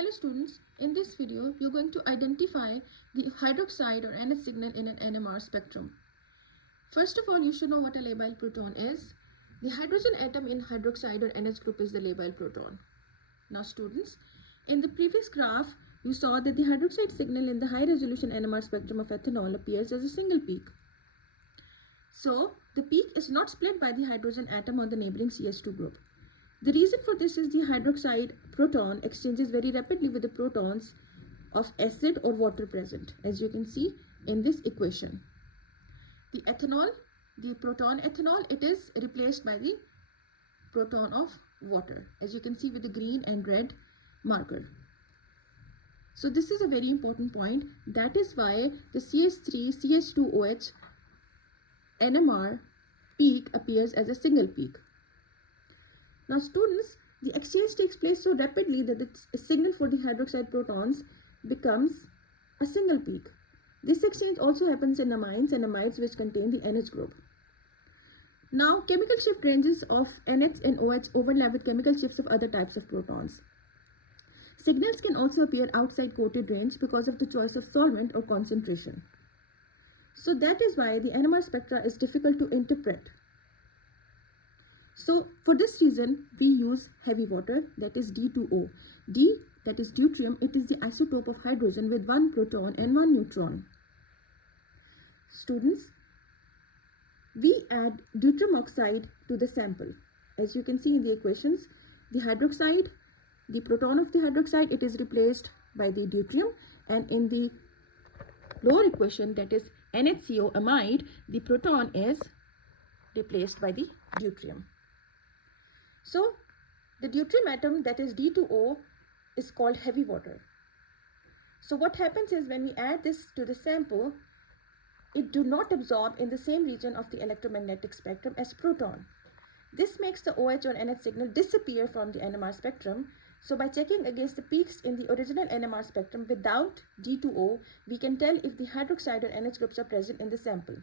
Hello students, in this video you're going to identify the hydroxide or NH signal in an NMR spectrum. First of all, you should know what a labile proton is. The hydrogen atom in hydroxide or NH group is the labile proton. Now students, in the previous graph you saw that the hydroxide signal in the high resolution NMR spectrum of ethanol appears as a single peak. So the peak is not split by the hydrogen atom on the neighboring CH2 group. The reason for this is the hydroxide proton exchanges very rapidly with the protons of acid or water present, as you can see in this equation. The ethanol, the proton ethanol, it is replaced by the proton of water, as you can see with the green and red marker. So this is a very important point. That is why the CH3 CH2OH NMR peak appears as a single peak. Now students, the exchange takes place so rapidly that the signal for the hydroxide protons becomes a single peak. This exchange also happens in amines and amides which contain the NH group. Now chemical shift ranges of NH and OH overlap with chemical shifts of other types of protons. Signals can also appear outside coated range because of the choice of solvent or concentration. So that is why the NMR spectra is difficult to interpret. So for this reason, we use heavy water, that is D2O. D, that is deuterium, it is the isotope of hydrogen with one proton and one neutron. Students, we add deuterium oxide to the sample. As you can see in the equations, the hydroxide, the proton of the hydroxide, it is replaced by the deuterium, and in the lower equation, that is NHCO amide, the proton is replaced by the deuterium. So the deuterium atom, that is D2O, is called heavy water. So what happens is when we add this to the sample, it do not absorb in the same region of the electromagnetic spectrum as proton. This makes the OH or NH signal disappear from the NMR spectrum. So by checking against the peaks in the original NMR spectrum without D2O, we can tell if the hydroxide or NH groups are present in the sample.